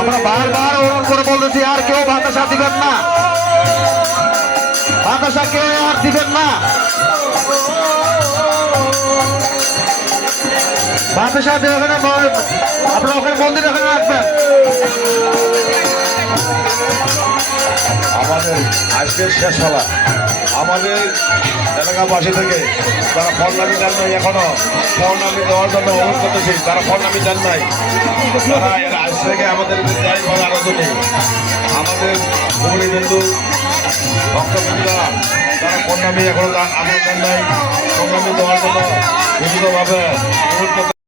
আমরা বারবার অনুরোধ করে বলতেছি আর কেউ বাতাসা দিবেন না, বাতাসা কেউ আর দিবেন না, বাতাসা দিয়ে ওখানে আপনারা ওখানে মন্দির ওখানে রাখবেন। আমাদের আজকের শেষ হলা আমাদের এলাকাবাসী থেকে তারা ফলনামি দেন নাই, এখনো ফলনামি দেওয়ার জন্য অনুরোধ করতেছি। তারা ফলনামি দেন নাই, তারা এর আজ থেকে আমাদের যাই বলার আনন্দ নেই। আমাদের ভূমি বিন্দু ভক্তবৃন্দরা তারা ফলনামি এখনো আমাদের দেন নাই, ফলনামি দেওয়ার জন্য বিভিন্নভাবে অনুরোধ করতে